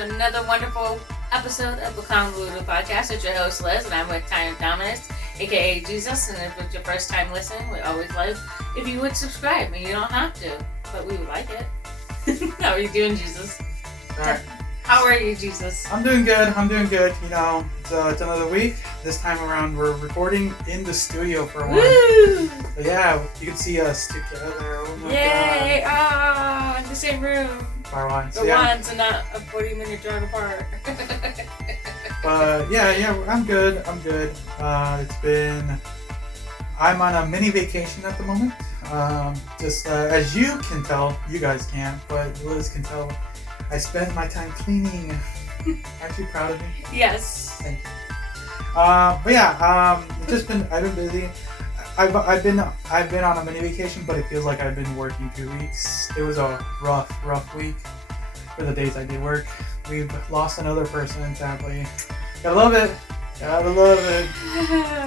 Another wonderful episode of the Convoluted Podcast. It's your host Liz, and I'm with Tyrant, Dominus, aka Jesus. And if it's your first time listening, we always like if you would subscribe. And you don't have to, but we would like it. How are you doing, Jesus? Right. How are you, Jesus? I'm doing good. You know, it's another week. This time around, we're recording in the studio for one. Woo! So yeah, you can see us together. Oh my Yay! God. Oh, in the same room. So, once and not a 40-minute drive apart. But yeah, I'm good. I'm on a mini vacation at the moment. As you can tell, you guys can't, but Liz can tell, I spent my time cleaning. Aren't you proud of me? Yes. Thank you. But yeah, I've been busy. I've been on a mini vacation, but it feels like I've been working 2 weeks. It was a rough week for the days I did work. We've lost another person, sadly. Gotta love it.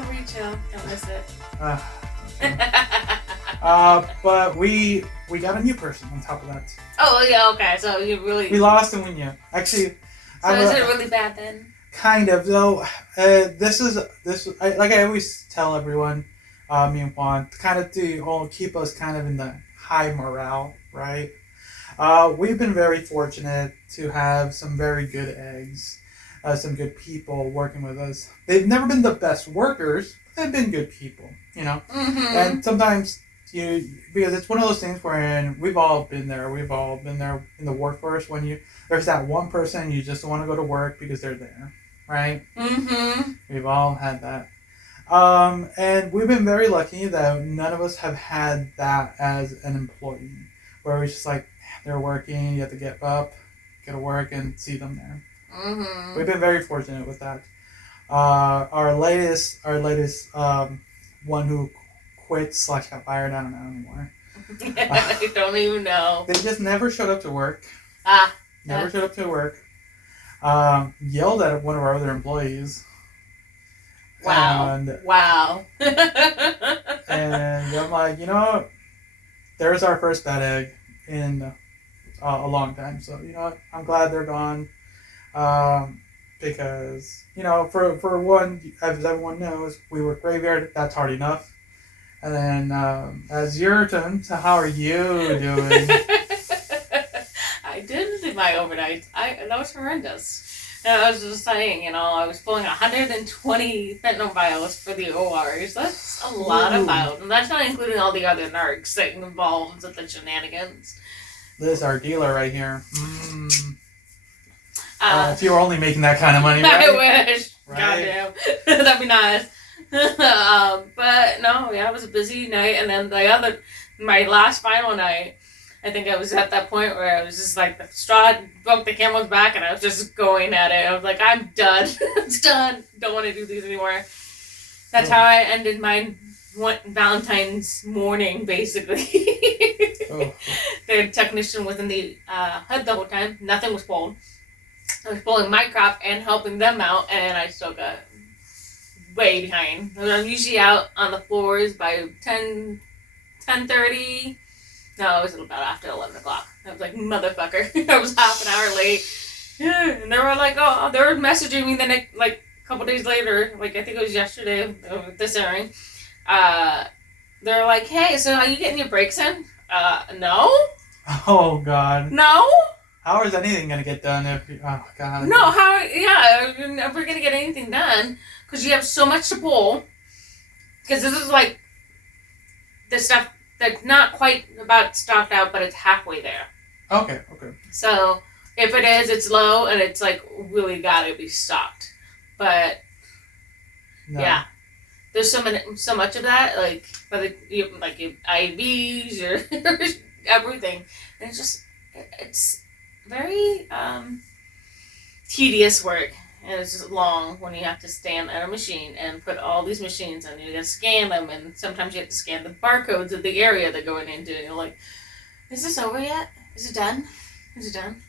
We chill. Don't miss it. But we got a new person on top of that. Oh yeah, okay. So we lost and we knew. Actually, so is it really bad then? Kind of though. Like I always tell everyone, me and Juan, kind of to keep us kind of in the high morale, right? We've been very fortunate to have some very good eggs, some good people working with us. They've never been the best workers, but they've been good people, you know? Mm-hmm. And sometimes because it's one of those things wherein we've all been there in the workforce when there's that one person you just don't want to go to work because they're there, right? Mm-hmm. We've all had that. And we've been very lucky that none of us have had that as an employee, where it's just like, they're working, you have to get up, go to work, and see them there. Mm-hmm. We've been very fortunate with that. Our latest one who quit / got fired, I don't know anymore. I don't even know. They just never showed up to work. Showed up to work. Yelled at one of our other employees. Wow. Wow. And I'm like, there's our first bad egg in a long time. So, I'm glad they're gone. Because, for one, as everyone knows, we work graveyard. That's hard enough. And then, as your turn, so how are you doing? I didn't do my overnight. That was horrendous. And I was just saying, I was pulling 120 fentanyl vials for the ORs. That's a lot of vials. And that's not including all the other narcs that involved with the shenanigans. This is our dealer right here. If you were only making that kind of money, right? I wish. Right? Goddamn. That'd be nice. But no, yeah, it was a busy night. And then my last final night, I think I was at that point where I was just like, the straw broke the camel's back, and I was just going at it. I was like, I'm done. It's done. Don't want to do these anymore. That's how I ended my Valentine's morning, basically. The technician was in the HUD the whole time. Nothing was pulled. I was pulling my crop and helping them out, and I still got way behind. I'm usually out on the floors by 10:30. No, it was about after 11 o'clock. I was like, motherfucker. I was half an hour late. Yeah. And they were like, they were messaging me a couple days later, I think it was yesterday, this airing. They were like, hey, so are you getting your breaks in? No. Oh, God. No? How is anything going to get done oh, God. No, you're never going to get anything done because you have so much to pull. Because this is the stuff that's not quite about stocked out, but it's halfway there. Okay. So, if it is, it's low, and it's, really gotta be stocked. But, no. Yeah. there's so much of that, like whether you like your IVs, your everything, and it's very tedious work, and it's just long when you have to stand at a machine and put all these machines and you gotta scan them, and sometimes you have to scan the barcodes of the area they're going into, and you're like, is this over yet? Is it done? Is it done?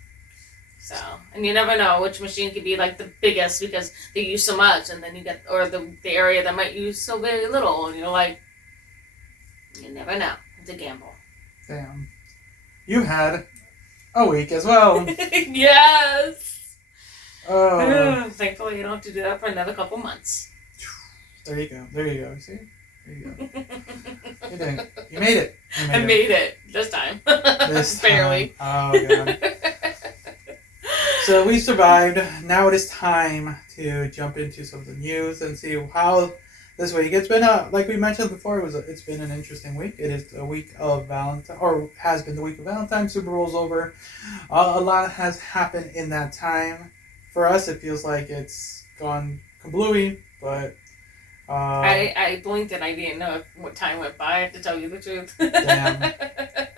So, and you never know which machine could be like the biggest because they use so much, and then you get, or the area that might use so very little, and you're like, you never know. It's a gamble. Damn. You had a week as well. Yes! Oh. Thankfully, you don't have to do that for another couple months. There you go. There you go. See? There you go. You're doing it. You made it. I made it. This time. This Barely. Time. Oh, God. So we survived. Now it is time to jump into some of the news and see how this week. It's been like we mentioned before. It's been an interesting week. It is a week of Valentine, or has been the week of Valentine. Super Bowl's over. A lot has happened in that time. For us, it feels like it's gone kablooey, but. I blinked and I didn't know what time went by. I have to tell you the truth. Damn.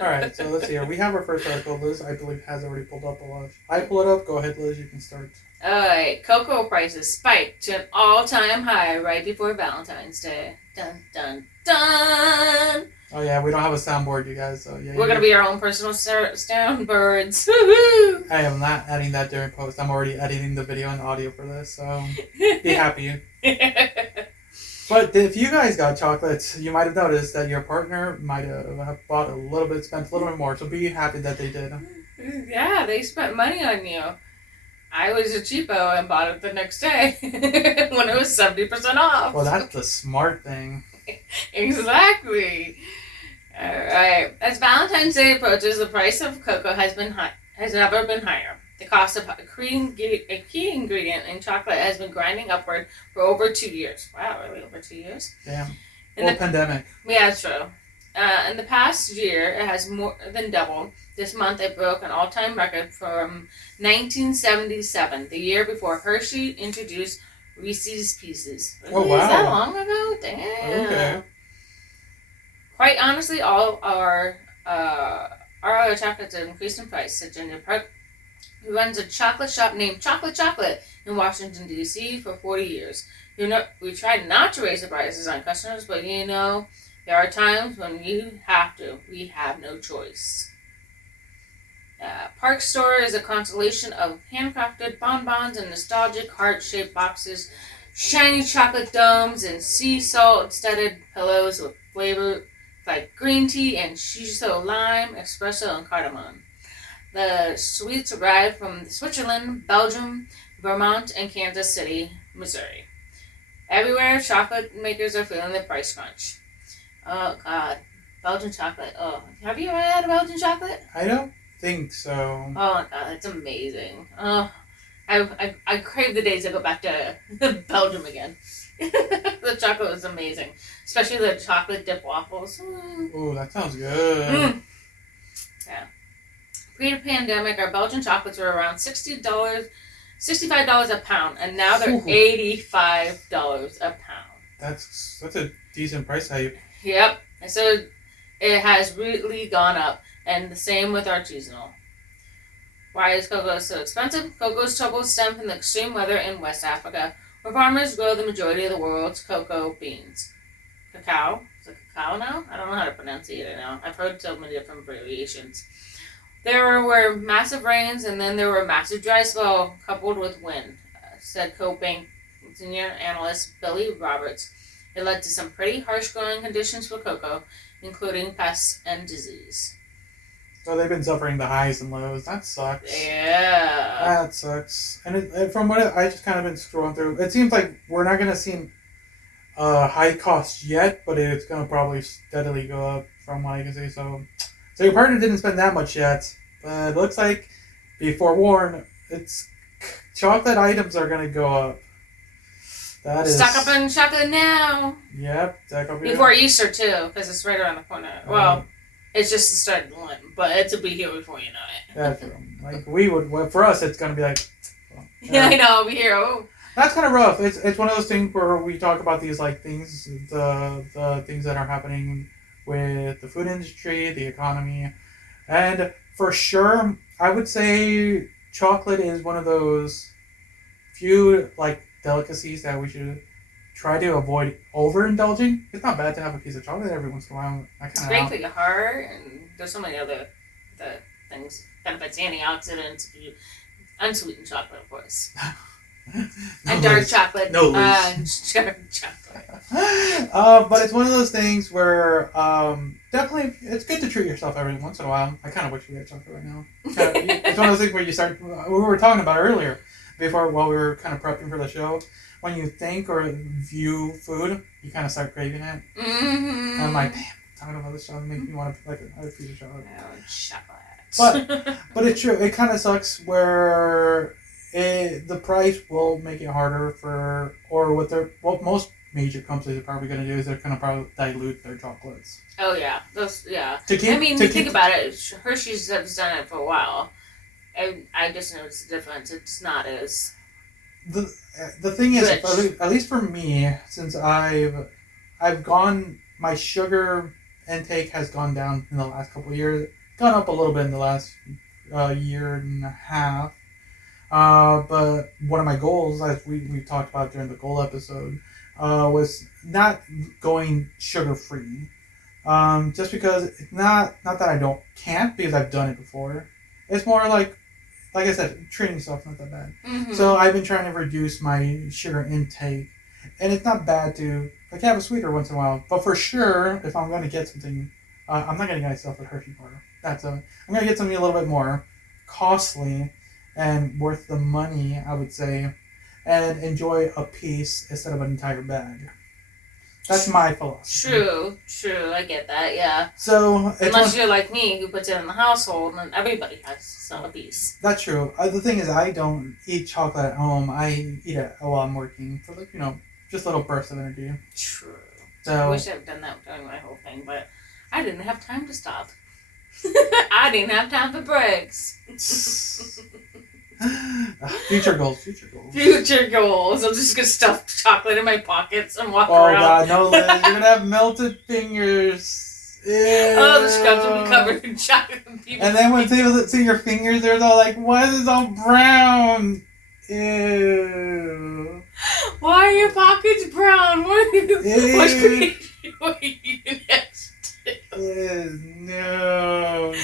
All right, so let's see here. We have our first article. Liz, I believe, has already pulled up a lot. I pull it up. Go ahead, Liz. You can start. All right. Cocoa prices spiked to an all-time high right before Valentine's Day. Dun, dun, dun. Oh, yeah. We don't have a soundboard, you guys. So yeah. We're going to be our own personal soundbirds. Woohoo! I am not adding that during post. I'm already editing the video and audio for this, so be happy. But if you guys got chocolates, you might have noticed that your partner might have bought a little bit, spent a little bit more. So be happy that they did. Yeah, they spent money on you. I was a cheapo and bought it the next day when it was 70% off. Well, that's the smart thing. Exactly. All right. As Valentine's Day approaches, the price of cocoa has never been higher. The cost of a key ingredient in chocolate has been grinding upward for over 2 years. Wow, really? Over 2 years? Damn. Pandemic. Yeah, it's true. In the past year, it has more than doubled. This month, it broke an all-time record from 1977, the year before Hershey introduced Reese's Pieces. Oh, wow. Is that long ago? Damn. Okay. Quite honestly, all our other chocolates have increased in price, said Ginger Park, who runs a chocolate shop named Chocolate in Washington, D.C. for 40 years. We try not to raise the prices on customers, but there are times when you have to. We have no choice. Park Store is a constellation of handcrafted bonbons and nostalgic heart-shaped boxes, shiny chocolate domes, and sea salt-studded pillows with flavor like green tea and shiso lime, espresso, and cardamom. The sweets arrive from Switzerland, Belgium, Vermont, and Kansas City, Missouri. Everywhere, chocolate makers are feeling the price crunch. Oh, God. Belgian chocolate. Oh, have you ever had a Belgian chocolate? I don't think so. Oh, my God. It's amazing. Oh, I crave the days I go back to Belgium again. The chocolate was amazing. Especially the chocolate dip waffles. Ooh, that sounds good. Yeah. Pre-pandemic, our Belgian chocolates were around $65 a pound, and now they're $85 a pound. That's a decent price hike. Yep. And so it has really gone up, and the same with artisanal. Why is cocoa so expensive? Cocoa's troubles stem from the extreme weather in West Africa, where farmers grow the majority of the world's cocoa beans. Cacao? Is it cacao now? I don't know how to pronounce it now. I've heard so many different variations. There were massive rains, and then there were massive dry spell coupled with wind, said co-bank senior analyst Billy Roberts. It led to some pretty harsh growing conditions for cocoa, including pests and disease. So they've been suffering the highs and lows. That sucks. Yeah. That sucks. And from what I just kind of been scrolling through, it seems like we're not going to see high costs yet, but it's going to probably steadily go up from what I can see. So your partner didn't spend that much yet, but it looks like, be forewarned, chocolate items are going to go up. Stock up on chocolate now. Yep. Before Easter, too, because it's right around the corner. Well, it's just the start of the month, but it'll be here before you know it. That's true. Like, for us, it's going to be like... Yeah, I know. I'll be here. Oh, That's kind of rough. It's one of those things where we talk about these like things, the things that are happening with the food industry, the economy, and for sure, I would say chocolate is one of those few like delicacies that we should try to avoid overindulging. It's not bad to have a piece of chocolate every once in a while. It's great for your heart, and there's so many other things, benefits, antioxidants. Unsweetened chocolate, of course. And dark chocolate. No dark chocolate. But it's one of those things where definitely it's good to treat yourself every once in a while. I kind of wish we had chocolate right now. It's one of those things where you start. We were talking about earlier, while we were kind of prepping for the show. When you think or view food, you kind of start craving it. Mm-hmm. And I'm like, damn, talking about this chocolate makes me want to like a piece of chocolate. Oh, chocolate. But it's true. It kind of sucks where the price will make it harder what most major companies are probably going to do is they're going to probably dilute their chocolates. Oh yeah, Think about it. Hershey's has done it for a while, and I just noticed the difference. It's not as the thing is, at least for me, since I've gone, my sugar intake has gone down in the last couple of years. Gone up a little bit in the last year and a half. But one of my goals, as we talked about during the goal episode, was not going sugar-free. Just because it's not that I can't, because I've done it before. It's more like I said, treating yourself not that bad. Mm-hmm. So I've been trying to reduce my sugar intake. And it's not bad to have a sweeter once in a while. But for sure, if I'm going to get something, I'm not going to get myself a Hershey bar. I'm going to get something a little bit more costly and worth the money, I would say, and enjoy a piece instead of an entire bag. That's my philosophy. True. I get that, yeah. So unless you're like me, who puts it in the household, and everybody has some of these. That's true. The thing is, I don't eat chocolate at home. I eat it while I'm working for just little bursts of energy. True. So I wish I'd done that during my whole thing, but I didn't have time to stop. I didn't have time for breaks. Future goals. I'm just gonna stuff chocolate in my pockets and walk around. Oh God, no, Liz! You're gonna have melted fingers. Ew. Oh, the scrubs will be covered in chocolate. And then when people see your fingers, they're all like, "Why is this all brown?" Ew. Why are your pockets brown? What are you eating next? No.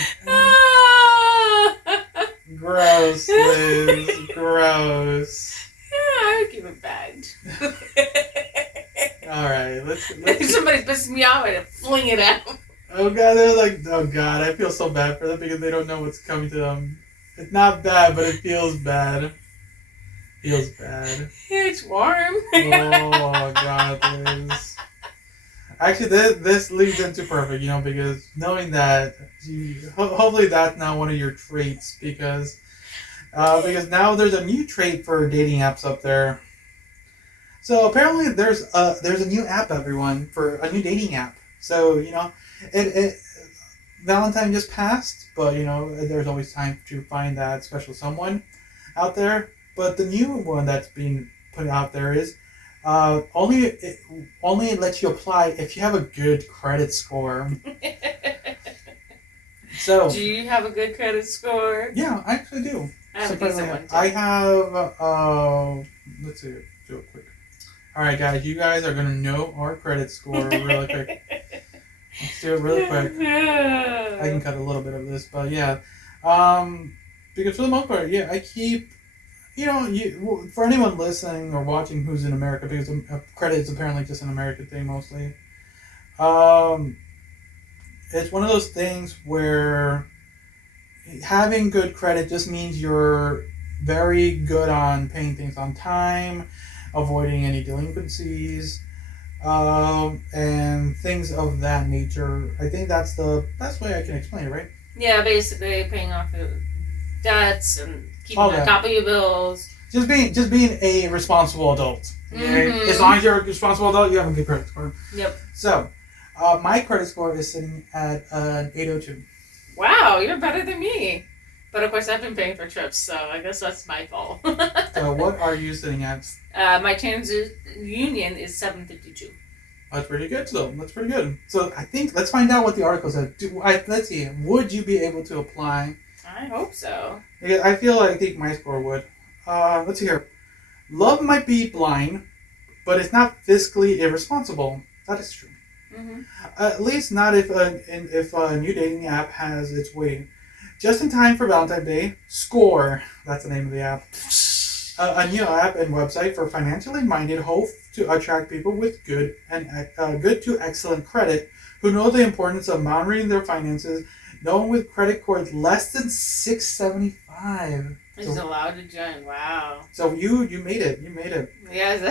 Gross, Liz. Gross. Yeah, I would keep it bagged. Alright, let's if somebody pisses me off, I'd fling it out. Oh God, they're like, oh God, I feel so bad for them because they don't know what's coming to them. It's not bad, but it feels bad. Yeah, it's warm. Oh God, Liz. Actually, this leads into perfect, because knowing that, hopefully that's not one of your traits, because now there's a new trait for dating apps up there. So apparently there's a new app, everyone, for a new dating app. So it Valentine just passed, but there's always time to find that special someone out there. But the new one that's being put out there is. Only lets you apply if you have a good credit score. So. Do you have a good credit score? Yeah, I actually do. I have a decent one too. I have. Let's see. Do it quick. All right, guys. You guys are gonna know our credit score really quick. Let's do it really quick. I can cut a little bit of this, but yeah. Because for the most part, yeah, I keep. For anyone listening or watching who's in America, because credit is apparently just an American thing mostly, it's one of those things where having good credit just means you're very good on paying things on time, avoiding any delinquencies, and things of that nature. I think that's the best way I can explain it, right? Yeah, basically paying off your debts and keeping on top of your bills. Just being a responsible adult. Okay? Mm-hmm. As long as you're a responsible adult, you have a good credit score. Yep. So, my credit score is sitting at an 802. Wow, you're better than me. But of course, I've been paying for trips, so I guess that's my fault. So what are you sitting at? My transit union is $7.52. That's pretty good, though. That's pretty good. So I think let's find out what the article said. Let's see. Would you be able to apply? I hope so. Because I feel like I think my score would. Let's see here. Love might be blind, but it's not fiscally irresponsible. That is true. Mm-hmm. At least not if a new dating app has its way. Just in time for Valentine's Day, Score, that's the name of the app, a new app and website for financially minded hope to attract people with good to excellent credit who know the importance of monitoring their finances, no one with credit scores less than 675. He's allowed to join. Wow. So you made it. You made it. Yes.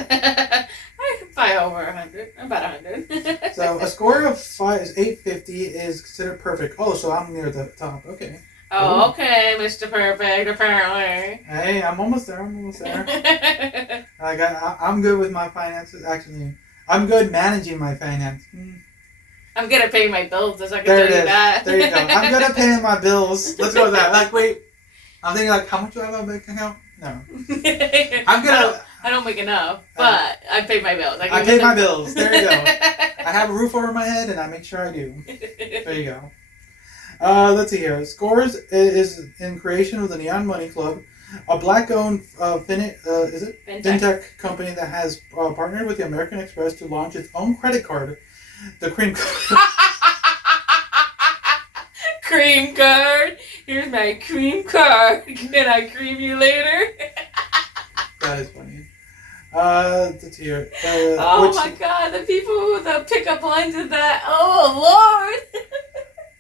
I could buy over 100. About 100. So a score of 850 is considered perfect. Oh, so I'm near the top. Okay. Oh, Ooh. okay, Mr. Perfect, apparently. Hey, I'm almost there. I'm good with my finances. Actually, I'm good managing my finance. I'm good at paying my bills, so I can There tell it you is. that. There you go. I'm good at paying my bills. Let's go with that. Like, wait. I'm thinking, like, how much do I have on my bank account? No. I'm good I don't make enough, but I pay my bills. I pay my bills. There you go. I have a roof over my head, and I make sure I do. There you go. Let's see here. Scores is in creation of the Neon Money Club, a black-owned fintech company that has partnered with the American Express to launch its own credit card, the Cream Card. Cream card. Here's my cream card. Can I cream you later? That is funny. Let's see here. My God, the people that pick up lines of that. Oh Lord.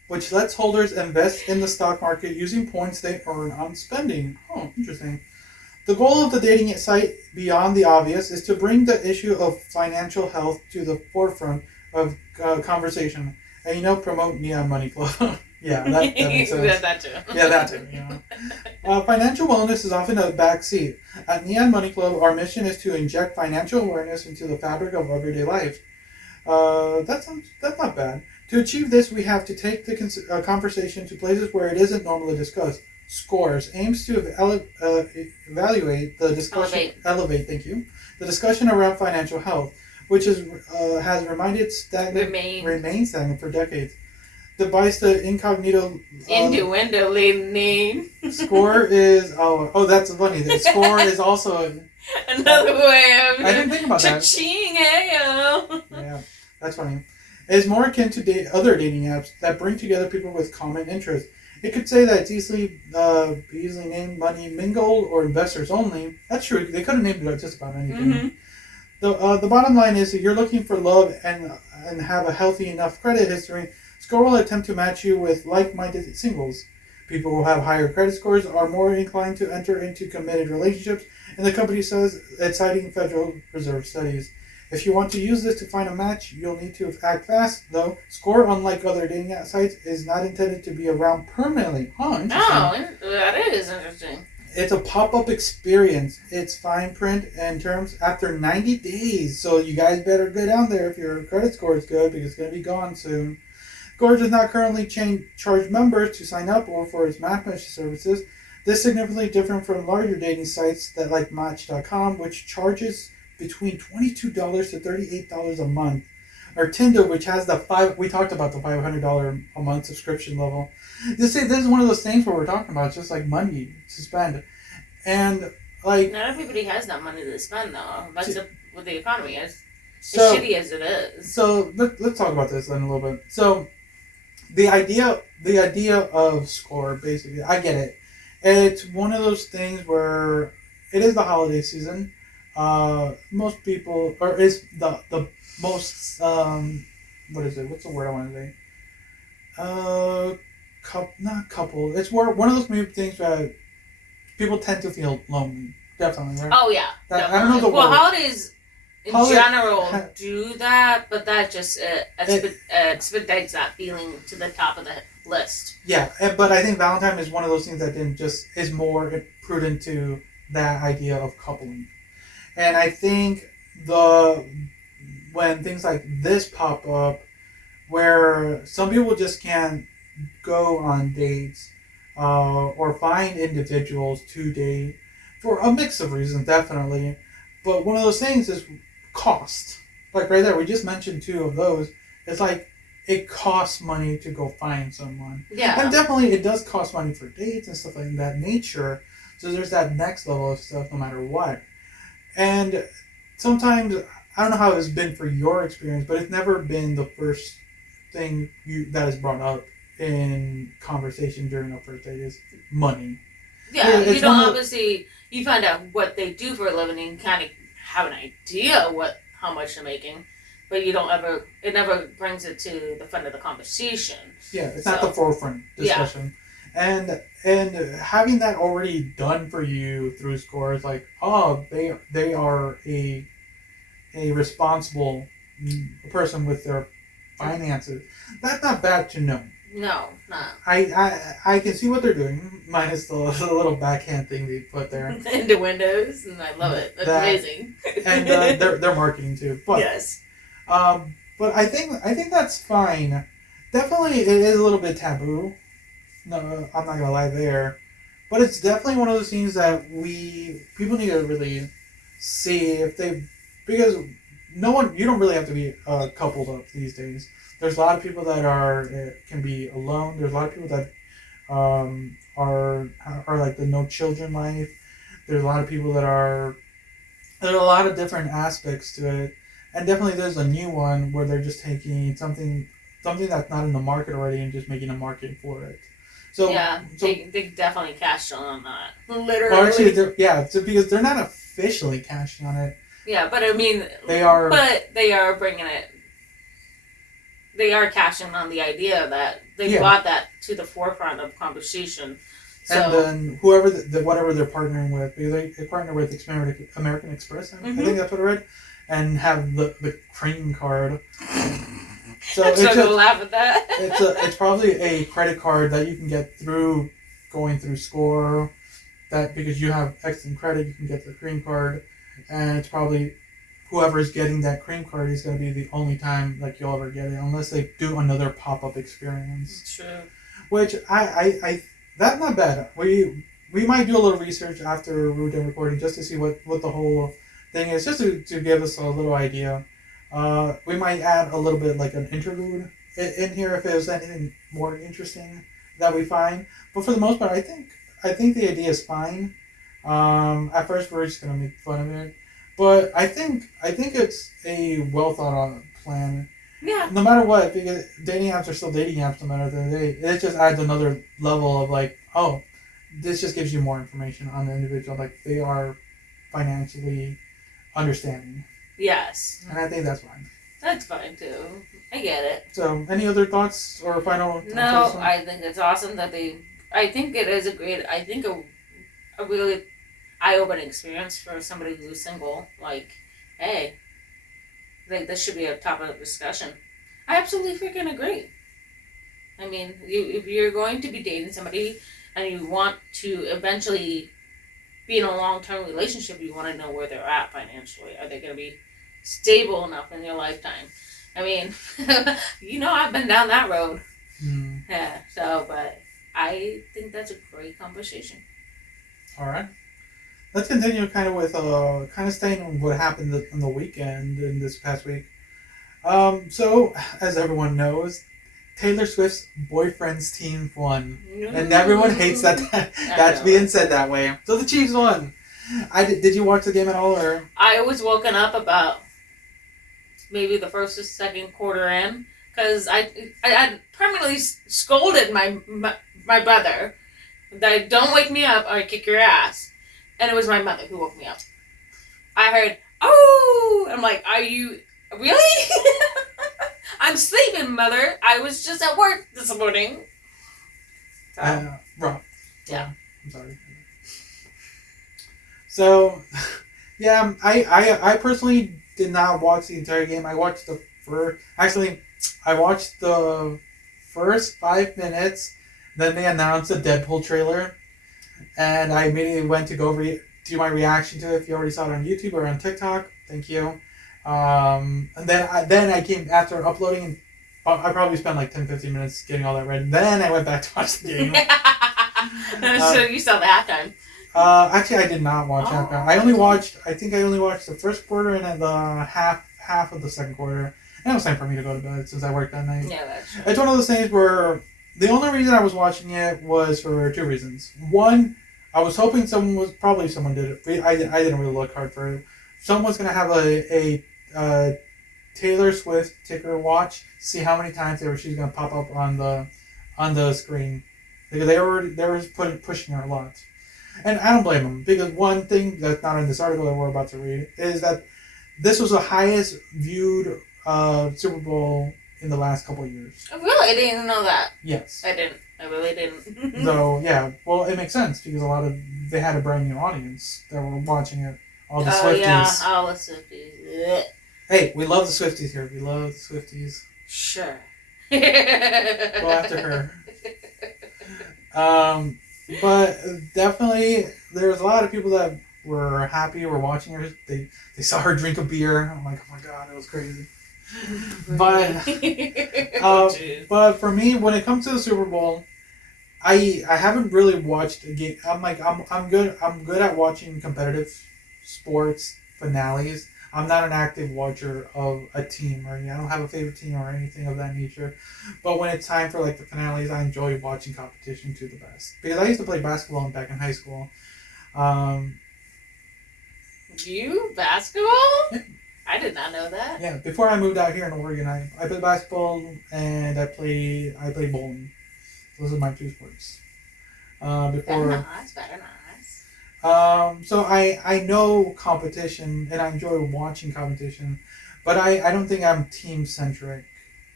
Which lets holders invest in the stock market using points they earn on spending. Oh, interesting. The goal of the dating site, beyond the obvious, is to bring the issue of financial health to the forefront of conversation. And, promote Neon Money Club. Yeah, that makes sense. That too. Yeah, that too. Financial wellness is often a backseat. At Neon Money Club, our mission is to inject financial awareness into the fabric of everyday life. That's not bad. To achieve this, we have to take the conversation to places where it isn't normally discussed. Scores aims to evaluate the discussion. Elevate. Thank you. The discussion around financial health, which has remained stagnant for decades. Device the incognito. Innuendo name. Score is that's funny. The score is also another way of. I didn't think about that. Cha-ching, hey-o. Yeah, that's funny. It is more akin to other dating apps that bring together people with common interests. It could say that it's easily named Money Mingle or Investors Only. That's true. They could have named it just about anything. Mm-hmm. The bottom line is that you're looking for love and have a healthy enough credit history. Score will attempt to match you with like-minded singles. People who have higher credit scores are more inclined to enter into committed relationships, and the company says it's citing Federal Reserve studies. If you want to use this to find a match, you'll need to act fast, though. Score, unlike other dating app sites, is not intended to be around permanently. Huh, interesting. Oh, that is interesting. It's a pop-up experience. It's fine print and terms after 90 days. So you guys better get down there if your credit score is good, because it's going to be gone soon. Score does not currently charge members to sign up or for its matchmaking services. This is significantly different from larger dating sites that like Match.com, which charges between $22 to $38 a month. Or Tinder, which has we talked about the $500 a month subscription level. This is one of those things where we're talking about just like money to spend. And like... Not everybody has that money to spend though. That's what the economy is. So, as shitty as it is. So let's talk about this then a little bit. So the idea of Score, basically, I get it. It's one of those things where it is the holiday season. Most people, or is the most, what is it? What's the word I want to say? Not couple. It's one of those things that people tend to feel lonely. Definitely, right? Oh, yeah. I don't know the word. Well, holidays in general do that, but that just expedites that feeling to the top of the list. Yeah, but I think Valentine is one of those things that is more prudent to that idea of coupling. And I think when things like this pop up, where some people just can't go on dates, or find individuals to date for a mix of reasons, definitely. But one of those things is cost. Like right there, we just mentioned two of those. It's like it costs money to go find someone. Yeah. And definitely it does cost money for dates and stuff like that nature. So there's that next level of stuff no matter what. And sometimes, I don't know how it's been for your experience, but it's never been the first thing that is brought up in conversation during a first date is money. Yeah, you don't obviously, you find out what they do for a living and kind of have an idea how much they're making, but it never brings it to the front of the conversation. Yeah, it's not the forefront discussion. Yeah. And having that already done for you through scores, like, oh, they are a responsible person with their finances. That's not bad to know. No, not. I can see what they're doing, minus the little backhand thing they put there. Into windows, and I love it. That's amazing. And they're marketing too. But, yes. But I think that's fine. Definitely, it is a little bit taboo. No, I'm not gonna lie there. But it's definitely one of those things that people need to really see if they, because you don't really have to be coupled up these days. There's a lot of people that can be alone. There's a lot of people that are like the no children life. There's a lot of people that there's a lot of different aspects to it. And definitely there's a new one where they're just taking something that's not in the market already and just making a market for it. So yeah, they definitely cashed on that. Literally. Or actually, because they're not officially cashing on it. Yeah, but I mean, they are bringing it. They are cashing on the idea that they brought that to the forefront of conversation. So, and then whatever they're partnering with, because they partner with American Express, I think that's what I read, and have the cream card. So I'm so gonna laugh at that. It's probably a credit card that you can get through going through Score. That because you have excellent credit, you can get the cream card, and it's probably whoever's getting that cream card is going to be the only time like you'll ever get it, unless they do another pop-up experience. True. Which I that's not bad. We might do a little research after we're done recording just to see what the whole thing is, just to give us a little idea. We might add a little bit like an interlude in here if there's anything more interesting that we find. But for the most part, I think the idea is fine. At first, we're just gonna make fun of it, but I think it's a well thought out plan. Yeah. No matter what, because dating apps are still dating apps no matter the day. It just adds another level of like, oh, this just gives you more information on the individual. Like they are financially understanding. Yes. And I think that's fine. That's fine too. I get it. So, any other thoughts or final? No, I think it's awesome that I think it is a really eye-opening experience for somebody who's single. Like, hey, like this should be a topic of discussion. I absolutely freaking agree. I mean, if you're going to be dating somebody and you want to eventually be in a long-term relationship, you want to know where they're at financially. Are they going to be stable enough in your lifetime? I mean, I've been down that road. Mm. Yeah, so, but I think that's a great conversation. All right. Let's continue kind of staying on what happened on the weekend in this past week. So, as everyone knows, Taylor Swift's boyfriend's team won. And everyone hates that's being said that way. So the Chiefs won. Did you watch the game at all? Or I was woken up about maybe the first or second quarter in, because I permanently scolded my brother that don't wake me up or I kick your ass. And it was my mother who woke me up. I heard, oh! I'm like, are you really? I'm sleeping, mother. I was just at work this morning. So, rough. Yeah. I'm sorry. So, yeah, I personally did not watch the entire game. I watched the first 5 minutes. Then they announced a Deadpool trailer. And I immediately went to go do my reaction to it. If you already saw it on YouTube or on TikTok, thank you. And then I came after uploading, and I probably spent like 10-15 minutes getting all that ready. Then I went back to watch the game. So you saw the halftime. Actually, I did not watch halftime. I think I only watched the first quarter and then the half of the second quarter. And it was time for me to go to bed since I worked that night. Yeah, that's true. It's one of those things where the only reason I was watching it was for two reasons. One, I was hoping someone did it. I didn't really look hard for it. Someone's going to have a Taylor Swift ticker watch, see how many times she's going to pop up on the screen. Because they were pushing her a lot. And I don't blame them. Because one thing that's not in this article that we're about to read is that this was the highest viewed Super Bowl in the last couple of years. Oh, really? I didn't even know that. Yes. I didn't. I really didn't. So, yeah. Well, it makes sense because they had a brand new audience that were watching it. All the Swifties. Yeah, all the Swifties. Blech. Hey, we love the Swifties here. We love the Swifties. Sure. Go after her. But definitely, there's a lot of people that were happy, were watching her. They saw her drink a beer. I'm like, oh my god, that was crazy. But for me, when it comes to the Super Bowl, I haven't really watched a game. I'm good at watching competitive sports finales. I'm not an active watcher of a team or I don't have a favorite team or anything of that nature. But when it's time for like the finales, I enjoy watching competition to the best. Because I used to play basketball back in high school. You? Basketball? Yeah. I did not know that. Yeah, before I moved out here in Oregon, I played basketball and I played bowling. Those are my two sports. Very nice. So I know competition and I enjoy watching competition, but I don't think I'm team centric.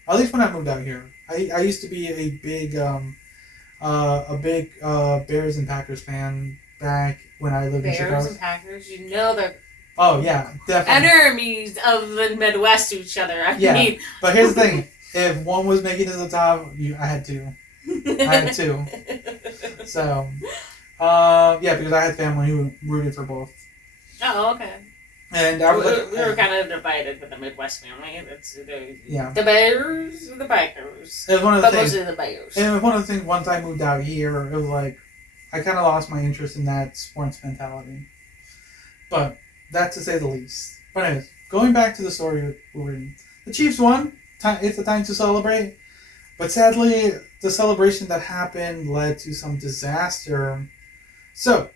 At least when I moved out here, I used to be a big Bears and Packers fan back when I lived in Chicago. Bears and Packers, you know they're definitely enemies of the Midwest to each other. I mean, but here's the thing: if one was making it to the top, I had two. So. Because I had family who rooted for both. Oh, okay. And I was we were kind of divided with the Midwest family. The Bears or the Packers. It was one of the things. Mostly the Bears. And it was one of the things. Once I moved out here, it was like I kind of lost my interest in that sports mentality. But that's to say the least. But anyways, going back to the story we're reading, the Chiefs won. It's a time to celebrate. But sadly, the celebration that happened led to some disaster. So,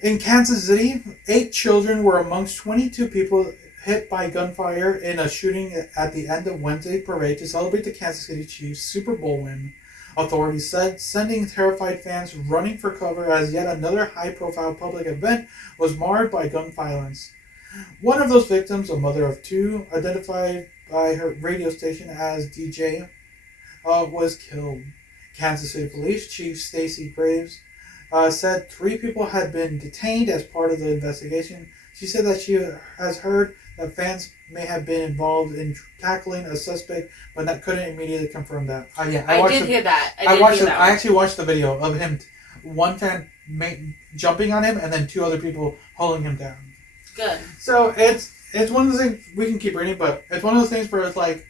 in Kansas City, 8 children were amongst 22 people hit by gunfire in a shooting at the end of Wednesday parade to celebrate the Kansas City Chiefs Super Bowl win. Authorities said, sending terrified fans running for cover as yet another high-profile public event was marred by gun violence. One of those victims, a mother of 2, identified by her radio station as DJ, was killed. Kansas City Police Chief Stacey Graves said 3 people had been detained as part of the investigation. She said that she has heard that fans may have been involved in tackling a suspect, but that couldn't immediately confirm that. I did hear that. I actually watched the video of him, one fan jumping on him, and then 2 other people holding him down. Good. So it's one of the things we can keep reading, but it's one of those things where it's like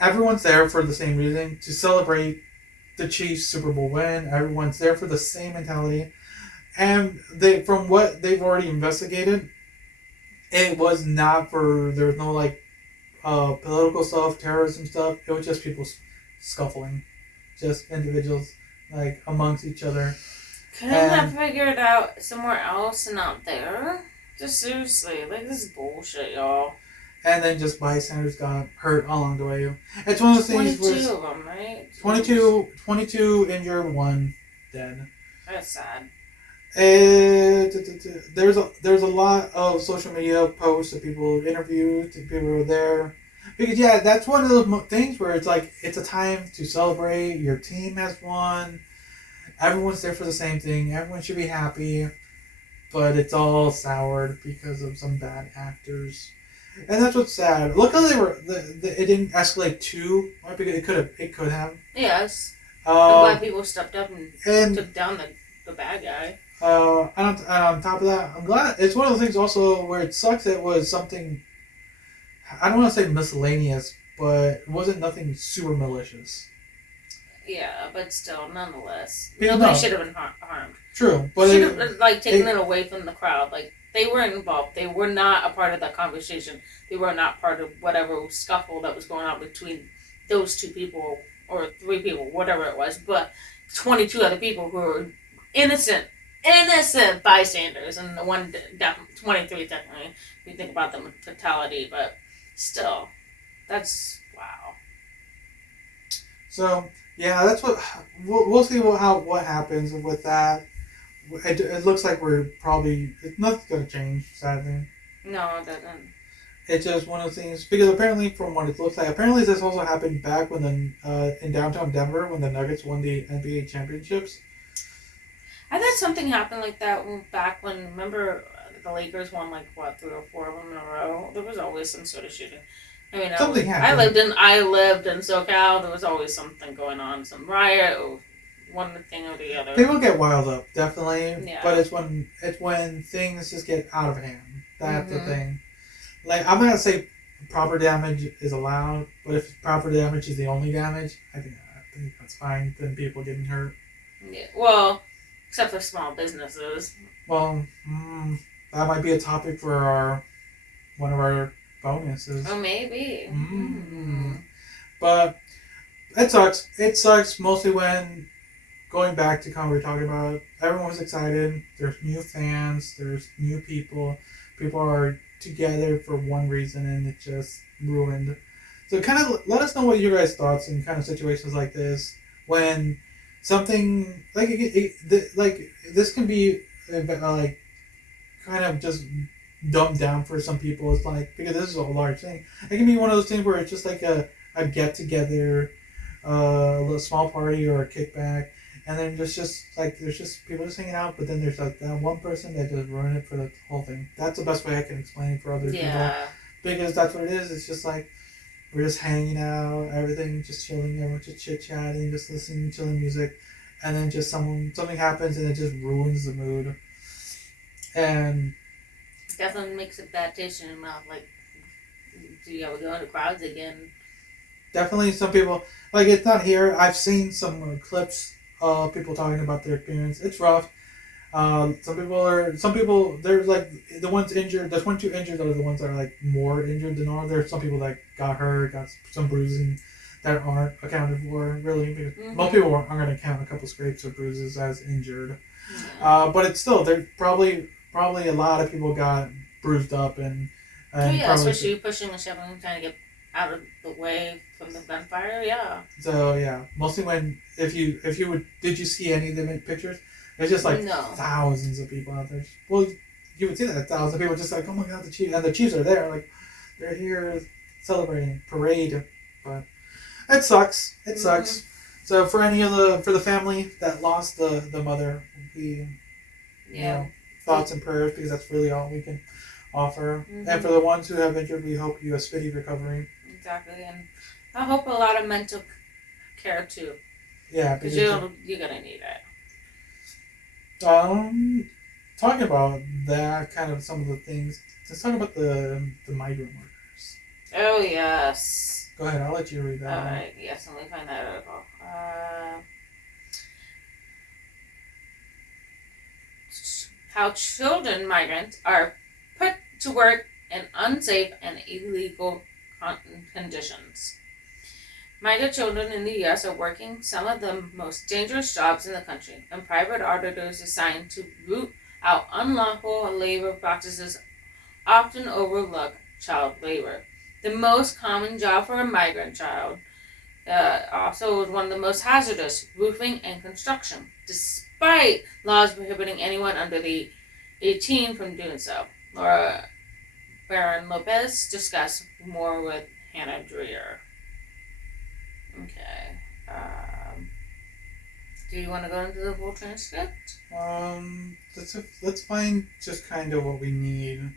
everyone's there for the same reason, to celebrate the Chiefs Super Bowl win. Everyone's there for the same mentality. And from what they've already investigated, it was not there was no political stuff, terrorism stuff. It was just people scuffling. Just individuals amongst each other. Couldn't have figured out somewhere else and not there? Just seriously, this is bullshit, y'all. And then just bystanders got hurt along the way. It's one of those things 22 of them, right? 22 injured, 1 dead. That's sad. There's a lot of social media posts of people interviewed, people who were there. Because that's one of those things where it's it's a time to celebrate. Your team has won. Everyone's there for the same thing. Everyone should be happy. But it's all soured because of some bad actors. And that's what's sad. Luckily, it didn't escalate too much because it could have. Yes. I'm glad people stepped up and took down the bad guy. And on top of that, I'm glad it's one of the things also where it sucks. It was something, I don't want to say miscellaneous, but it wasn't nothing super malicious. Yeah, but still, nonetheless, Because nobody no, should have been harmed. true, but Should have like taken it away from the crowd. Like they weren't involved. They were not a part of that conversation. They were not part of whatever scuffle that was going on between those two people or three people, whatever it was. But 22 other people who were innocent bystanders, and the one 23 technically. If you think about the fatality, but still, that's wow. So yeah, that's what we'll see what happens with that. It looks like we're probably nothing's gonna change. Sadly, No, it doesn't. it's just one of those things because apparently, from what it looks like, apparently this also happened back when in downtown Denver when the Nuggets won the NBA championships. I thought something happened like that back when, remember, the Lakers won like what 3 or 4 of them in a row. There was always some sort of shooting. I mean, Something happened. I lived in SoCal. There was always something going on, some riot, or one thing or the other. People get wild up, definitely. Yeah. But it's when things just get out of hand. That's the thing. Like, I'm not gonna say proper damage is allowed, but if proper damage is the only damage, I think that's fine. Then people getting hurt. Yeah. Well, except for small businesses. Well, that might be a topic for one of our bonuses. Oh, maybe. But it sucks. It sucks mostly when going back to kind of we were talking about. Everyone was excited. There's new fans. There's new people. People are together for one reason, and it just ruined. So kind of let us know what your guys' thoughts in kind of situations like this when something like like this can be like kind of just dumbed down for some people. It's like because this is a large thing. It can be one of those things where it's just like a get together, a little small party or a kickback. And then there's just people just hanging out, but then there's like that one person that just ruined it for the whole thing. That's the best way I can explain it for other people. Because that's what it is. It's just like we're just hanging out, everything just chilling, everyone just chit chatting, just listening, chilling music, and then just something happens and it just ruins the mood. And definitely makes a bad taste in your mouth. Like, do you ever go into crowds again? Definitely, some people like it's not here. I've seen some clips. People talking about their experience. It's rough. Some people. There's like the ones injured. There's 1 2 injured are the ones that are like more injured than all. There's some people that got hurt, got some bruising that aren't accounted for really. Because most people aren't going to count a couple scrapes or bruises as injured. But it's still there. Probably a lot of people got bruised up and especially pushing and shoving, trying to get out of the way from the gunfire. Yeah. So yeah, mostly when if you would did you see any of the pictures? There's just like thousands of people out there. Well, you would see that thousands of people just like, oh my god, the Chiefs, and the Chiefs are there, like they're here celebrating parade. But it sucks. It sucks. So for the family that lost the mother, you know, thoughts and prayers because that's really all we can offer. And for the ones who have injured, we hope you a speedy recovery. Exactly, and I hope a lot of mental care too. Yeah, because you're gonna need it. Talking about that, kind of some of the things. Let's talk about the migrant workers. Oh yes. Go ahead. I'll let you read that. All right. Yes, let me find that article. How children migrants are put to work in unsafe and illegal conditions. Migrant children in the U.S. are working some of the most dangerous jobs in the country, and private auditors assigned to root out unlawful labor practices often overlook child labor. The most common job for a migrant child also is one of the most hazardous, roofing and construction, despite laws prohibiting anyone under the 18 from doing so. Laura Baron Lopez discussed more with Hannah Dreer. Okay. Do you want to go into the full transcript? Let's find just kind of what we need.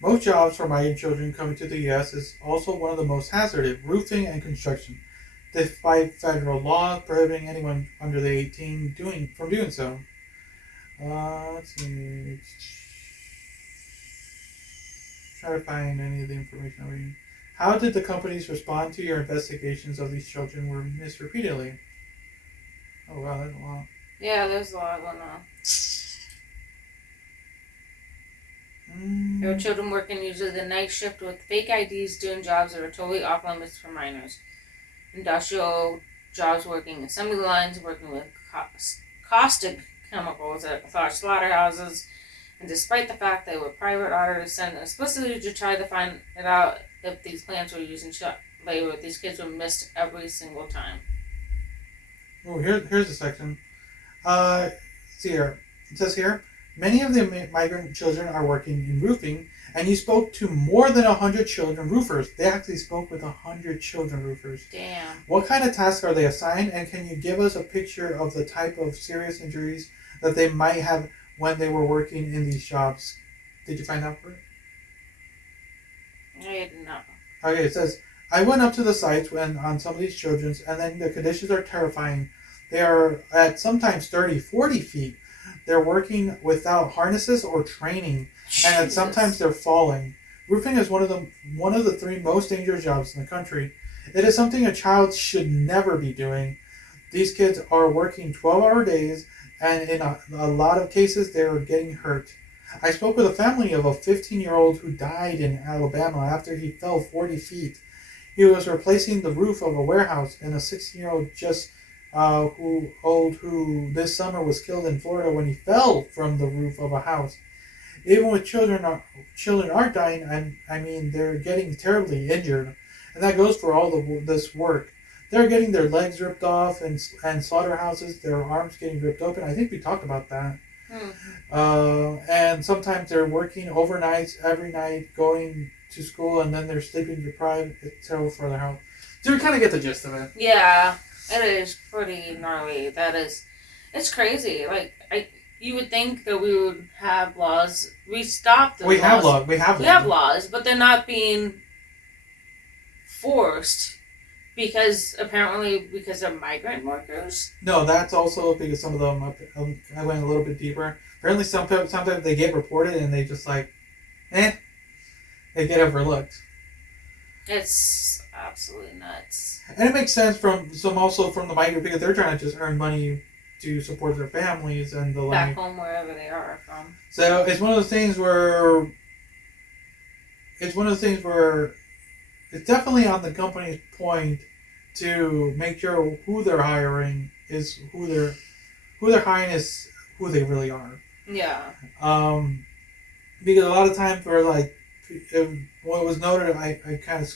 Most jobs for migrant children coming to the U.S. is also one of the most hazardous, roofing and construction, despite federal law prohibiting anyone under the 18 from doing so. Let's see. Try to find any of the information I read. How did the companies respond to your investigations of these children were missed repeatedly? Oh wow, that's a lot. Yeah, there's a lot going on. There were children working usually the night shift with fake IDs doing jobs that are totally off limits for minors. Industrial jobs working assembly lines, working with caustic chemicals at slaughterhouses. And despite the fact they were private auditors sent explicitly to try to find it out if these plants were using labor, these kids were missed every single time. Oh, here's a section. See here. It says here, many of the migrant children are working in roofing, and you spoke to more than 100 children roofers. They actually spoke with 100 children roofers. Damn. What kind of tasks are they assigned, and can you give us a picture of the type of serious injuries that they might have when they were working in these jobs? Did you find out for it? I did not. Okay, it says, I went up to the sites on some of these children's, and then the conditions are terrifying. They are at sometimes 30, 40 feet. They're working without harnesses or training, and sometimes they're falling. Roofing is one of the 3 most dangerous jobs in the country. It is something a child should never be doing. These kids are working 12-hour days, and in a lot of cases, they are getting hurt. I spoke with a family of a 15-year-old who died in Alabama after he fell 40 feet. He was replacing the roof of a warehouse, and a 16-year-old who this summer was killed in Florida when he fell from the roof of a house. Even with children aren't dying, I mean they're getting terribly injured, and that goes for all this work. They're getting their legs ripped off and slaughterhouses, their arms getting ripped open. I think we talked about that. And sometimes they're working overnights every night, going to school, and then they're sleeping deprived. It's terrible for their health. So we kind of get the gist of it. Yeah, it is pretty gnarly. It's crazy. Like, you would think that we would have laws. We stopped the laws. We have laws, but they're not being forced because they're migrant workers. No, that's also because some of them, I went a little bit deeper. Apparently sometimes they get reported and they just they get overlooked. It's absolutely nuts. And it makes sense from the migrant, because they're trying to just earn money to support their families and back home wherever they are from. So it's one of those things where it's definitely on the company's point to make sure who they're hiring is who they're hiring is who they really are. Yeah. Because a lot of times what was noted, I kind of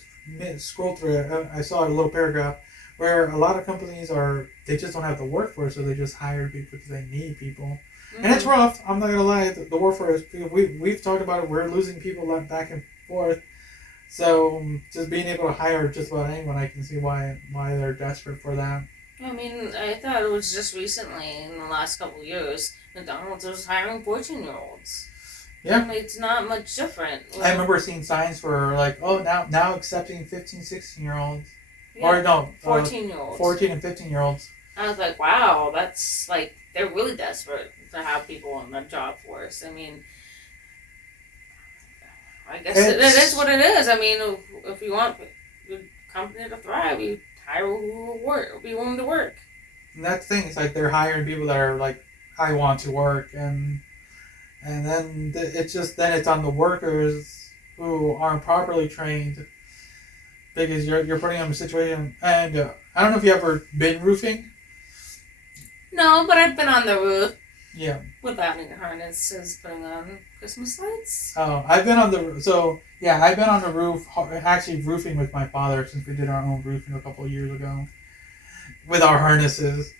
scrolled through it. I saw a little paragraph where a lot of companies they just don't have the workforce, so they just hire people because they need people. Mm-hmm. And it's rough. I'm not gonna lie. The workforce, we've talked about it. We're losing people back and forth. So just being able to hire just about anyone, I can see why they're desperate for that. I mean, I thought it was just recently, in the last couple of years, McDonald's was hiring 14-year-olds. Yeah. I mean, it's not much different. I remember seeing signs for now accepting 15, 16-year-olds. Yeah, or no, 14-year-olds. 14 and 15-year-olds. I was like, wow, that's they're really desperate to have people in the job force. I mean, I guess it is what it is. I mean, if you want the company to thrive, you hire who will be willing to work. And that's the thing. It's they're hiring people that are I want to work, and then it's on the workers who aren't properly trained, because you're putting them in a situation. And I don't know if you ever been roofing. No, but I've been on the roof. Yeah. Without any harnesses, putting on Christmas lights. Oh, I've been on the roof, actually roofing with my father, since we did our own roofing a couple of years ago, with our harnesses.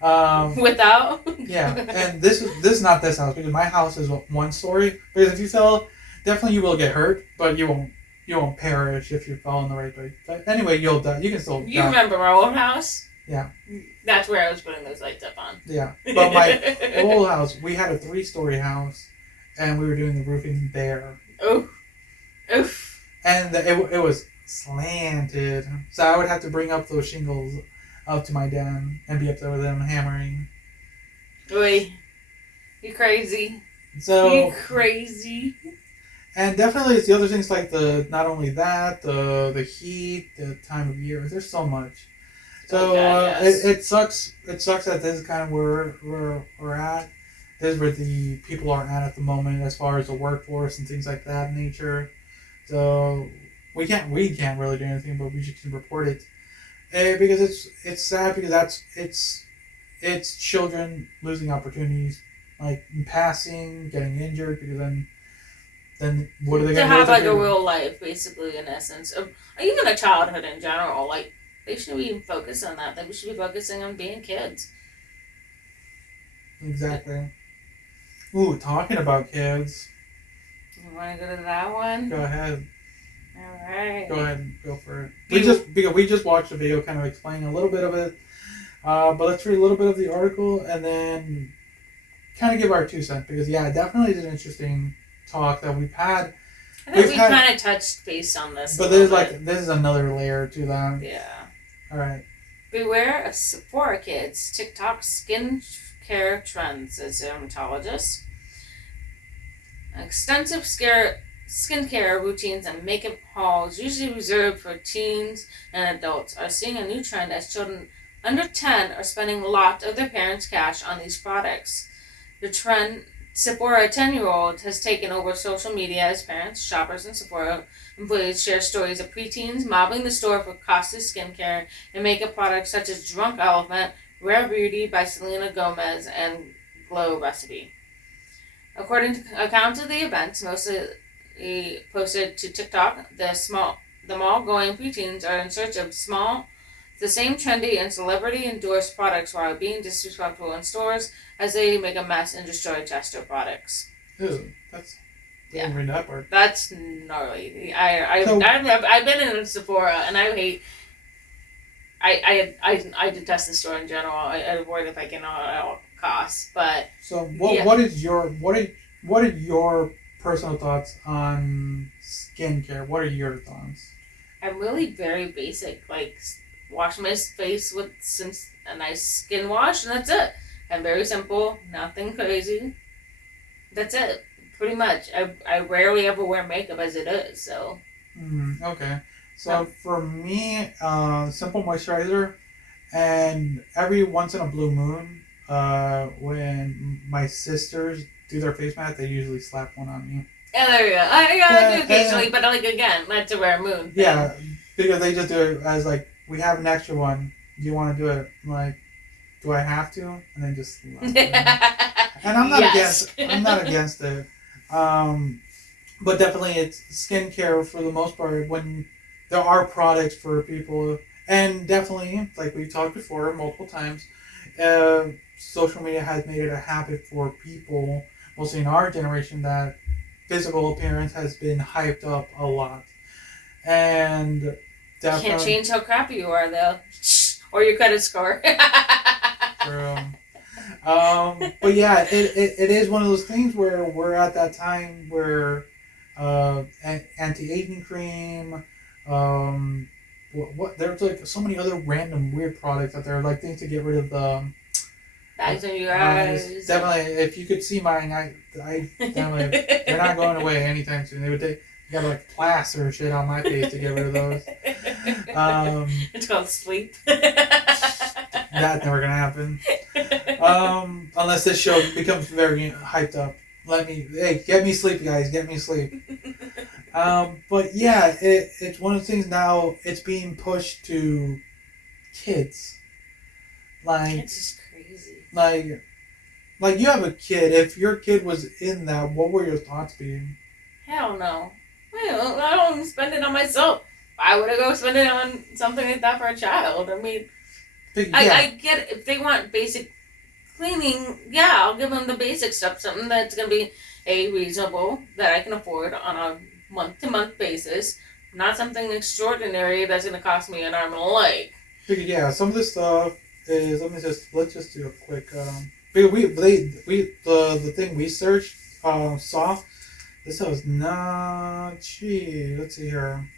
Without? Yeah, and this is not this house, because my house is 1 story. Because if you fell, definitely you will get hurt, but you won't perish if you fall in the right place. But anyway, you'll die. You can still. You remember our old house? Yeah. That's where I was putting those lights up on. Yeah, but my old house, we had a 3-story house, and we were doing the roofing there. Oof. And it was slanted, so I would have to bring up those shingles up to my den and be up there with them hammering. Oy. You crazy. So. You crazy. And definitely it's the other things not only that, the heat, the time of year. There's so much. So yes. it sucks. It sucks that this is kind of where we're at. This is where the people are at the moment, as far as the workforce and things like that nature. So we can't really do anything, but we just can report it, because it's sad, because it's children losing opportunities, like in passing, getting injured, because then what are they To going to do? have like a real life, basically, in essence, of even a childhood in general. Like they shouldn't be focused on that. That we should be focusing on being kids. Exactly. Ooh, talking about kids. You want to go to that one? Go ahead. All right. Go ahead and go for it. We just watched a video kind of explaining a little bit of it. But let's read a little bit of the article and then kind of give our 2 cents, because definitely is an interesting talk that we've had. I think we kind of touched base on this. But this is another layer to that. Yeah. All right. Beware of Sephora kids. TikTok skin care trends, as dermatologists. Extensive skincare routines and makeup hauls, usually reserved for teens and adults, are seeing a new trend as children under 10 are spending a lot of their parents' cash on these products. The trend, Sephora 10-year-old has taken over social media as parents, shoppers, and Sephora employees share stories of preteens mobbing the store for costly skincare and makeup products such as Drunk Elephant, Rare Beauty by Selena Gomez, and Glow Recipe. According to accounts of the events, mostly posted to TikTok, the mall-going preteens are in search of the same trendy and celebrity-endorsed products while being disrespectful in stores as they make a mess and destroy tester products. Ew, didn't read that part. That's gnarly. I've been in Sephora and I hate. I detest the store in general. I avoid it at all costs. But so what are your personal thoughts on skincare? What are your thoughts? I'm really very basic. Like, wash my face with a nice skin wash, and that's it. I'm very simple, nothing crazy. That's it, pretty much. I rarely ever wear makeup as it is, so. Okay. So for me, simple moisturizer, and every once in a blue moon, when my sisters do their face mask, they usually slap one on me. Yeah, there you go. I do occasionally, but again, that's a rare moon thing. Yeah, because they just do it as we have an extra one. Do you want to do it? I'm like, do I have to? And then just slap and I'm not against it. But definitely it's skincare for the most part when there are products for people, and definitely, like we've talked before multiple times, social media has made it a habit for people, mostly in our generation, that physical appearance has been hyped up a lot. And definitely, can't change how crappy you are, though, or your credit score. True. But yeah, it is one of those things where we're at that time where anti-aging cream, there's so many other random weird products out there, like things to get rid of the bags in your eyes. Definitely, if you could see mine, I definitely, they're not going away anytime soon. They would take. You got plaster shit on my face to get rid of those. It's called sleep. That's never gonna happen. Unless this show becomes very hyped up. Get me sleep, guys. Get me sleep. But yeah, it's one of the things now. It's being pushed to kids. It's just crazy. Like you have a kid. If your kid was in that, what would your thoughts be? Hell no. I don't even spend it on myself. Why would I go spend it on something like that for a child? I mean, I get it. If they want basic cleaning, I'll give them the basic stuff. Something that's going to be reasonable, that I can afford on a month-to-month basis. Not something extraordinary that's going to cost me an arm and a leg. Yeah, some of this stuff is, let's just do a quick, the thing we searched, saw, this was not cheap. Let's see here.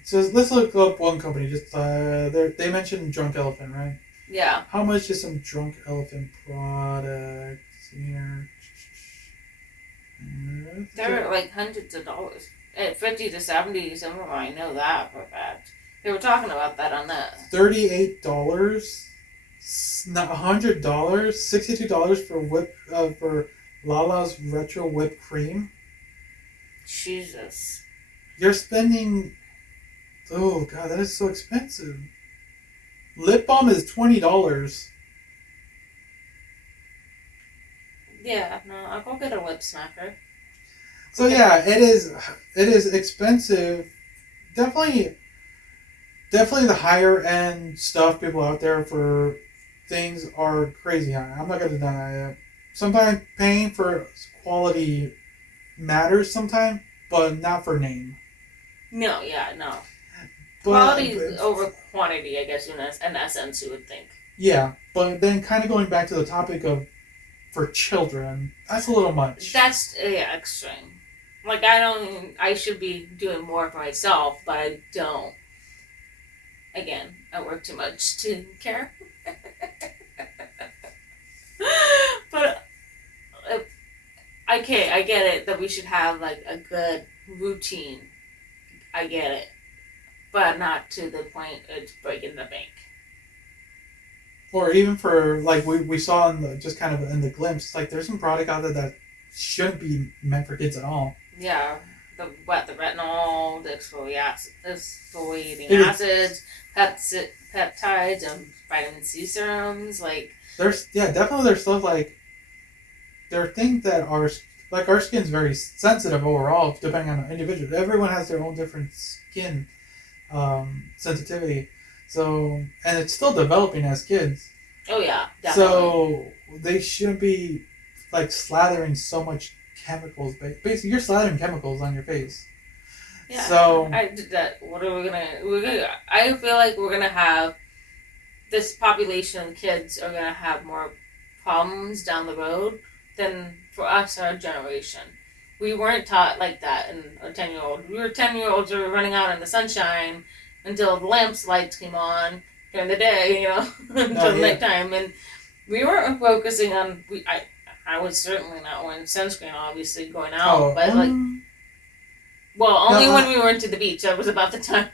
It says, let's look up one company. Just they mentioned Drunk Elephant, right? Yeah. How much is some Drunk Elephant products here? They're like hundreds of dollars. At $50 to $70, some of them, I know that for a fact. They were talking about that on that. $38, not $100, $62 for Lala's retro whipped cream. Jesus. You're spending. Oh god, that is so expensive. Lip balm is $20. Yeah, no, I'll go get a whip smacker. So yeah, it is expensive. Definitely the higher end stuff people out there for things are crazy high. I'm not gonna deny that. Sometimes paying for quality matters sometimes, but not for name. No, yeah, no. But, quality over quantity, I guess, in essence, you would think. Yeah, but then kind of going back to the topic of for children, that's a little much. That's extreme. Like, I should be doing more for myself, but I don't. Again, I work too much to care. But, I get it that we should have, like, a good routine. I get it. But not to the point of breaking the bank. Or even for, like, we saw in the, just kind of in the glimpse, like, there's some product out there that shouldn't be meant for kids at all. Yeah. The retinol, the exfoliating acids, peptides, and vitamin C serums, like... There's stuff, like, there are things that are, like, our skin's very sensitive overall, depending on the individual. Everyone has their own different skin sensitivity. So, and it's still developing as kids. Oh yeah, definitely. So, they shouldn't be, like, slathering so much chemicals. Basically, you're slathering chemicals on your face. Yeah. So, I did that. What are we gonna... I feel like we're gonna have... This population of kids are gonna have more problems down the road than for us, our generation. We weren't taught like that in our 10-year-old. We were 10-year-olds who were running out in the sunshine until the lights came on during the day, until nighttime. And we weren't focusing on... I was certainly not wearing sunscreen, obviously, going out. When we went to the beach. That was about the time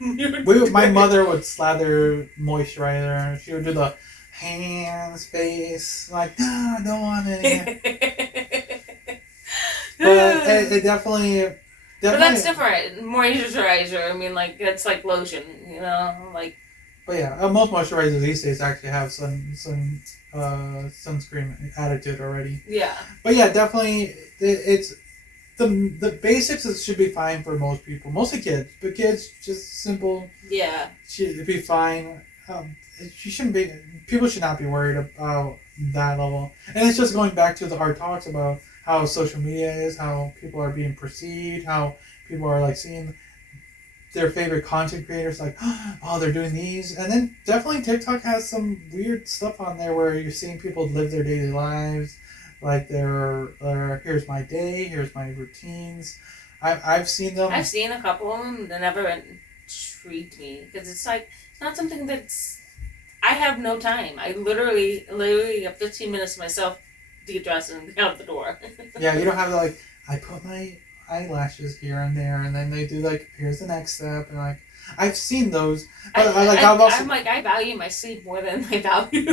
my mother would slather moisturizer. She would do the hands, face, like, no, I don't want any. But it definitely... But that's different. Moisturizer, I mean, like, it's like lotion, like... But yeah, most moisturizers these days actually have some sunscreen added to it already. Yeah. But yeah, definitely, it's... The basics should be fine for most people. Mostly kids. But kids, just simple... Yeah. Should be fine. People should not be worried about that level. And it's just going back to our talks about how social media is, how people are being perceived, how people are like seeing their favorite content creators like, oh, they're doing these. And then definitely TikTok has some weird stuff on there where you're seeing people live their daily lives. Like here's my day, here's my routines. I've seen them. I've seen a couple of them that never intrigued me because it's like, it's not something that's... I have no time. I literally have 15 minutes to myself to get dressed and get out the door. Yeah, you don't have to, like, I put my eyelashes here and there, and then they do, like, here's the next step, and, like, I've seen those. But I value my sleep more than I value...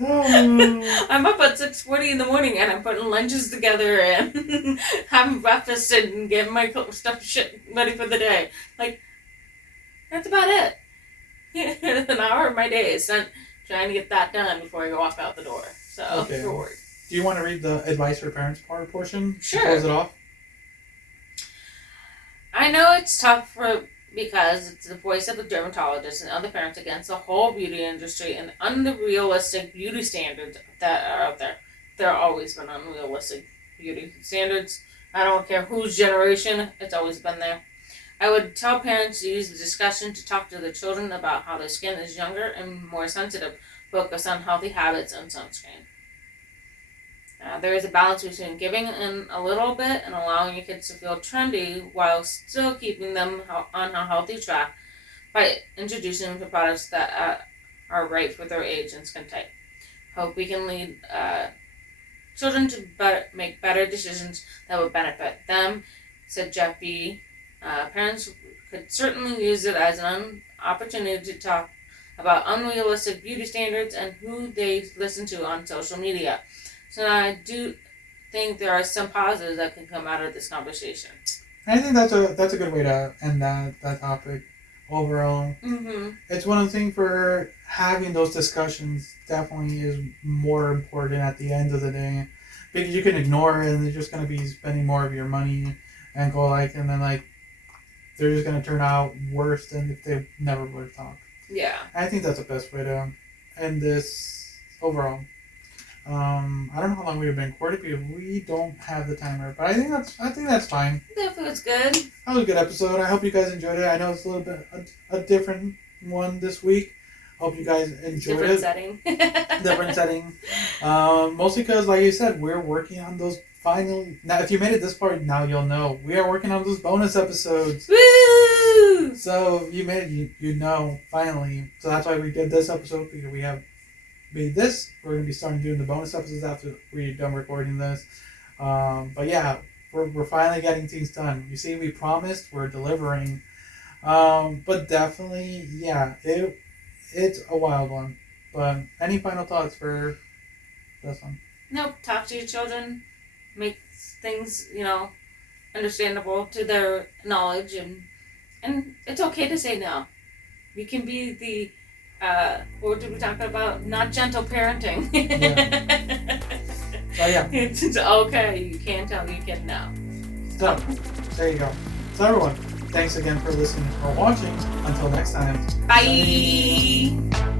I'm up at 6:40 in the morning, and I'm putting lunches together, and having breakfast, and getting my shit ready for the day. Like, that's about it. An hour of my day is spent trying to get that done before I walk out the door. So, okay. For work. Do you want to read the advice for parents portion? Sure. To close it off? I know it's tough because it's the voice of the dermatologist and other parents against the whole beauty industry and unrealistic beauty standards that are out there. There have always been unrealistic beauty standards. I don't care whose generation, it's always been there. I would tell parents to use the discussion to talk to their children about how their skin is younger and more sensitive. Focus on healthy habits and sunscreen. There is a balance between giving in a little bit and allowing your kids to feel trendy while still keeping them on a healthy track by introducing them to products that are right for their age and skin type. Hope we can lead children to make better decisions that will benefit them, said Jeff B. Parents but certainly use it as an opportunity to talk about unrealistic beauty standards and who they listen to on social media. So I do think there are some positives that can come out of this conversation. I think that's a good way to end that topic overall. Mm-hmm. It's one of the things for having those discussions definitely is more important at the end of the day, because you can ignore it and they're just going to be spending more of your money and go and then they're just going to turn out worse than if they never would have talked. Yeah. I think that's the best way to end this overall. I don't know how long we've been recording because we don't have the timer, but I think that's fine. That feels good. That was a good episode. I hope you guys enjoyed it. I know it's a little bit a different one this week. Hope you guys enjoyed Different it. setting. Different setting. Mostly because, like you said, we're working on those final. Now, if you made it this far, now you'll know we are working on those bonus episodes. Woo! So you made it, you know finally. So that's why we did this episode, because we have made this. We're gonna be starting doing the bonus episodes after we're done recording this. But yeah, we're finally getting things done. You see, we promised, we're delivering. But definitely, yeah, it's a wild one. But any final thoughts for this one? Nope. Talk to your children. Make things, understandable to their knowledge, and it's okay to say no. You can be the what did we talk about? Not gentle parenting. Yeah. So yeah. It's okay. You can tell your kid no. So there you go. So everyone, thanks again for listening or watching. Until next time. Bye.